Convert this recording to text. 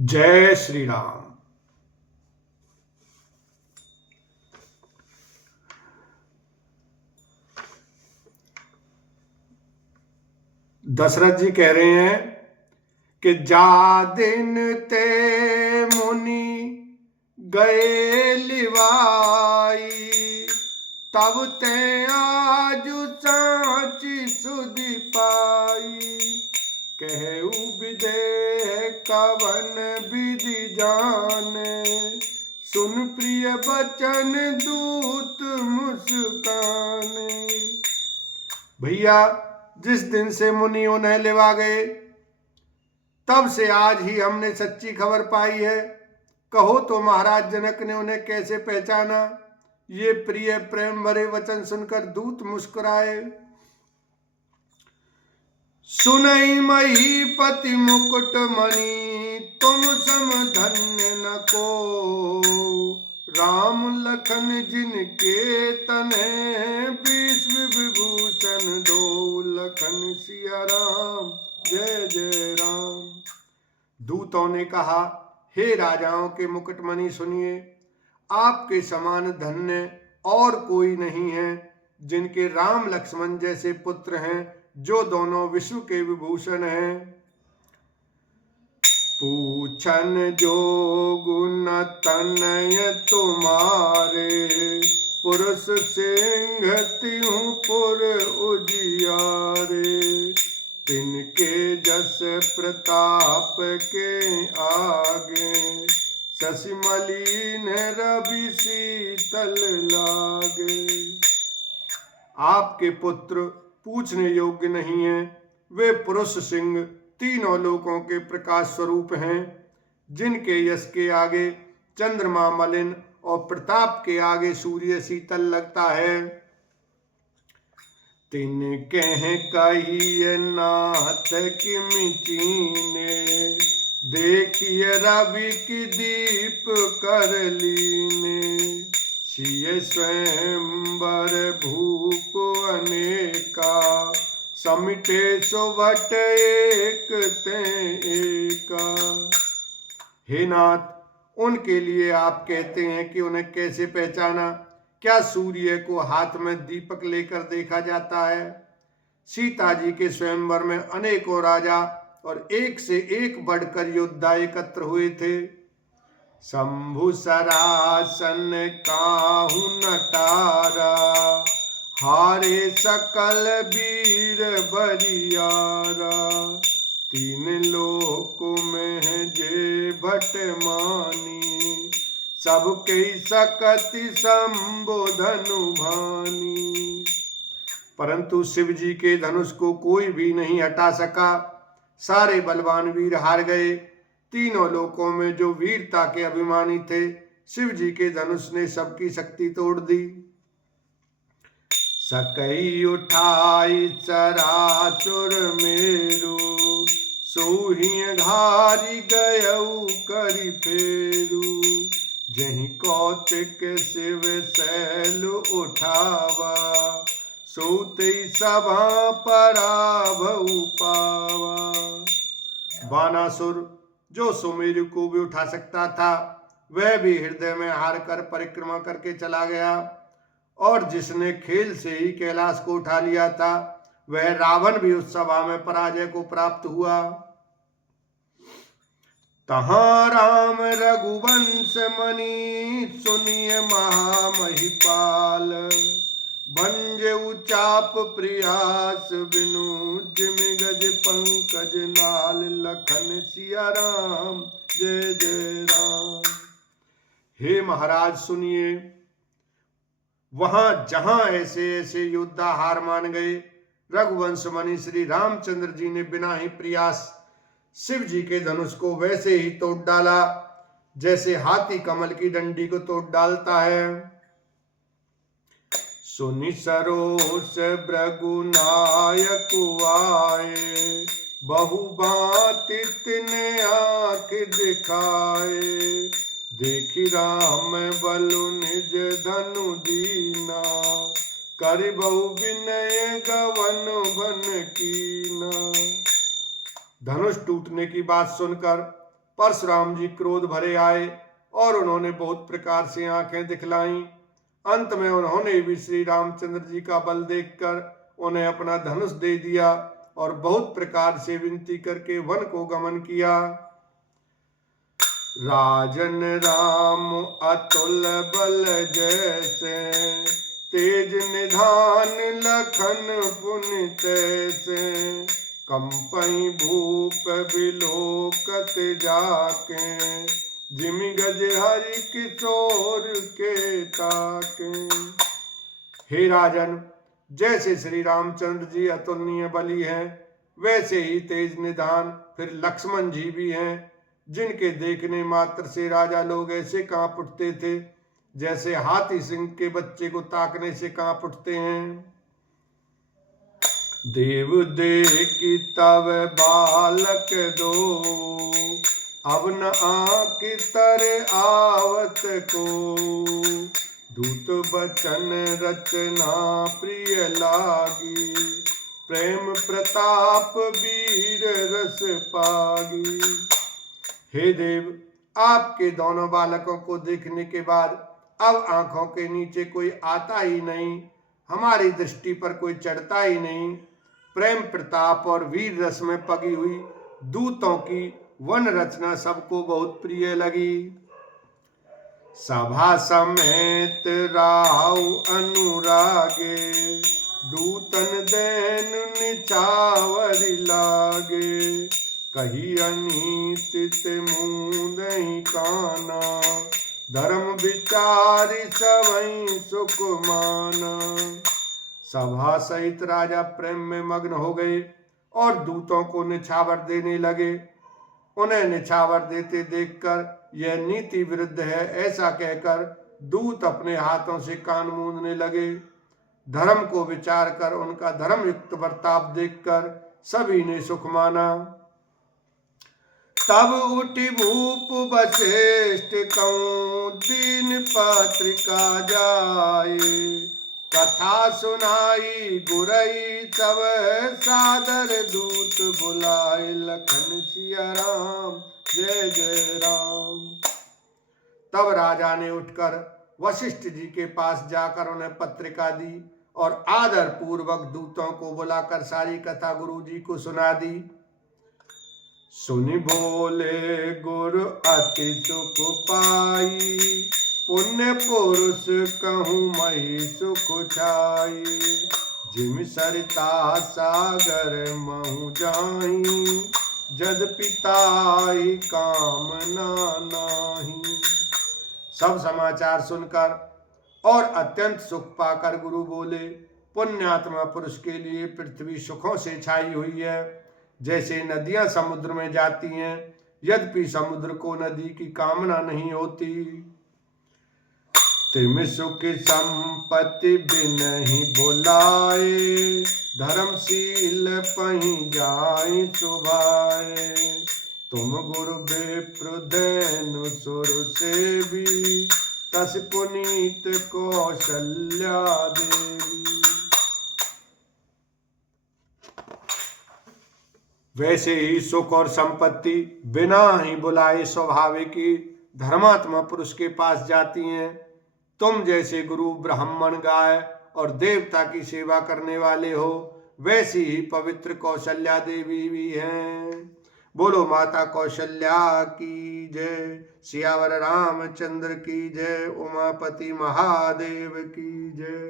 जय श्री राम। दशरथ जी कह रहे हैं कि जा दिन ते मुनि गए लिवाई, तब ते आजु सांची सुधि पाई। कहु विदेह कवन विधि जाने, सुन प्रिय बचन दूत मुस्काने। भैया, जिस दिन से मुनि उन्हें लेवा गए, तब से आज ही हमने सच्ची खबर पाई है। कहो तो महाराज जनक ने उन्हें कैसे पहचाना? ये प्रिय प्रेम भरे वचन सुनकर दूत मुस्कुराए। सुनई महीपति मुकुट मणि, तुम सम धन्य न को। राम लखन जिनके तने, विश्व विभूषण दो लखन सिया राम। जय जय राम। दूतों ने कहा, हे राजाओं के मुकुटमणि, सुनिए, आपके समान धन्य और कोई नहीं है, जिनके राम लक्ष्मण जैसे पुत्र हैं, जो दोनों विश्व के विभूषण हैं। पूछन जो गुण तनय तुम्हारे, पुरुष सिंह तिहु पुर उजियारे। तिनके जस प्रताप के आगे, शशि मलिन रवि शीतल लागे। आपके पुत्र पूछने योग्य नहीं है। वे पुरुष सिंह तीनों लोकों के प्रकाश स्वरूप हैं, जिनके यश के आगे चंद्रमा मलिन और प्रताप के आगे सूर्य शीतल लगता है। तिनके कहिए नाथ किमि चीने, देखिए रवि की दीप कर लीने। सिय स्वयंवर भूप अनेका, समिटे सुभट एक ते एका। हे नाथ, उनके लिए आप कहते हैं कि उन्हें कैसे पहचाना? क्या सूर्य को हाथ में दीपक लेकर देखा जाता है? सीता जी के स्वयंवर में अनेकों राजा और एक से एक बढ़कर योद्धा एकत्र हुए थे। शंभु सरासन काहू नटारा, हारे सकल वीर बरियारा। तीन लोक में जे भट मानी, सबके सकति संबोधनु भानी। परंतु शिव जी के धनुष को कोई भी नहीं हटा सका। सारे बलवान वीर हार गए। तीनों लोकों में जो वीरता के अभिमानी थे, शिव जी के धनुष ने सबकी शक्ति तोड़ दी। सकई उठाई चराचुर मेरु, सोहिं घारी गयऊ करि फेरु। जहि कौतिक शिव शैल उठावा, सोते सभा पराभव पावा। बानासुर, जो सुमेरु को भी उठा सकता था, वह भी हृदय में हार कर परिक्रमा करके चला गया। और जिसने खेल से ही कैलाश को उठा लिया था, वह रावण भी उस सभा में पराजय को प्राप्त हुआ। तहाँ राम रघुवंश मणि, सुनिय महामहिपाल। भंजऊ चाप प्रयास बिनु, जिम गज पंकज नाल। लखन सिया राम। जय जय राम। हे महाराज, सुनिए, वहां जहां ऐसे ऐसे योद्धा हार मान गए, रघुवंश मणि श्री रामचंद्र जी ने बिना ही प्रयास शिव जी के धनुष को वैसे ही तोड़ डाला, जैसे हाथी कमल की डंडी को तोड़ डालता है। सुनि सरोष भृगुनायक आए, बहुभांति तिने आँख दिखाए। देखी राम बलु निज धनु दीना, कर बहु विनय गवन बन कीना। धनुष टूटने की बात सुनकर परशुराम जी क्रोध भरे आए और उन्होंने बहुत प्रकार से आंखें दिखलाई। अंत में उन्होंने भी श्री रामचंद्र जी का बल देखकर उन्हें अपना धनुष दे दिया और बहुत प्रकार से विनती करके वन को गमन किया। राजन राम अतुल बल जैसे, तेज निधान लखन पुनि तैसे, कंपई भूप बिलोकत जाके, जिमि गज हरि किशोर के ताके। हे राजन, जैसे श्री रामचंद्र जी अतुलनीय बली हैं, वैसे ही तेज निधान फिर लक्ष्मण जी भी हैं, जिनके देखने मात्र से राजा लोग ऐसे कांप उठते थे जैसे हाथी सिंह के बच्चे को ताकने से कांप उठते हैं। देव देखी तब बालक दो, अब न आँखि तर आवत को, दूत बचन रचना प्रिय लागी, प्रेम प्रताप वीर रस पागी। हे देव, आपके दोनों बालकों को देखने के बाद अब आंखों के नीचे कोई आता ही नहीं, हमारी दृष्टि पर कोई चढ़ता ही नहीं। प्रेम प्रताप और वीर रस में पगी हुई दूतों की वन रचना सबको बहुत प्रिय लगी। सभा समेत राव अनुरागे, दूतन दैन निचावरी लागे, कही अनीत मुँदहि काना, धर्म विचारि सबहि सुख माना। सभा सहित राजा प्रेम में मग्न हो गए और दूतों को निछावर देने लगे। उन्हें निछावर देते देखकर यह नीति विरुद्ध है ऐसा कहकर दूत अपने हाथों से कान मूंदने लगे। धर्म को विचार कर उनका धर्मयुक्त बर्ताव देखकर सभी ने सुख माना। तब उठी भूप वशिष्ठ कहूँ दीन पत्रिका जाए, कथा सुनाई गुरई तब सादर दूत बुलाए, लखन सिया राम जय जय राम। तब राजा ने उठकर वशिष्ठ जी के पास जाकर उन्हें पत्रिका दी और आदर पूर्वक दूतों को बुलाकर सारी कथा गुरु जी को सुना दी। सुनि बोले गुरु अति सुख पाई, पुण्य पुरुष कहूँ मही सुख छाई, जिम सरिता सागर महु जाई, जद पिताई कामना नाही। सब समाचार सुनकर और अत्यंत सुख पाकर गुरु बोले, पुण्यात्मा पुरुष के लिए पृथ्वी सुखों से छाई हुई है, जैसे नदियां समुद्र में जाती हैं, यद्यपि समुद्र को नदी की कामना नहीं होती। तिम सुख संपत्ति बिनहि बुलाए, धर्मशील पहि जाई सुभाए, तुम गुरु विप्र सुर से भी, तस पुनीत कौशल्या देवी। वैसे ही सुख और संपत्ति बिना ही बुलाए स्वाभाविक ही धर्मात्मा पुरुष के पास जाती हैं। तुम जैसे गुरु ब्राह्मण गाय और देवता की सेवा करने वाले हो, वैसी ही पवित्र कौशल्या देवी भी हैं। बोलो माता कौशल्या की जय, सियावर रामचंद्र की जय, उमापति महादेव की जय।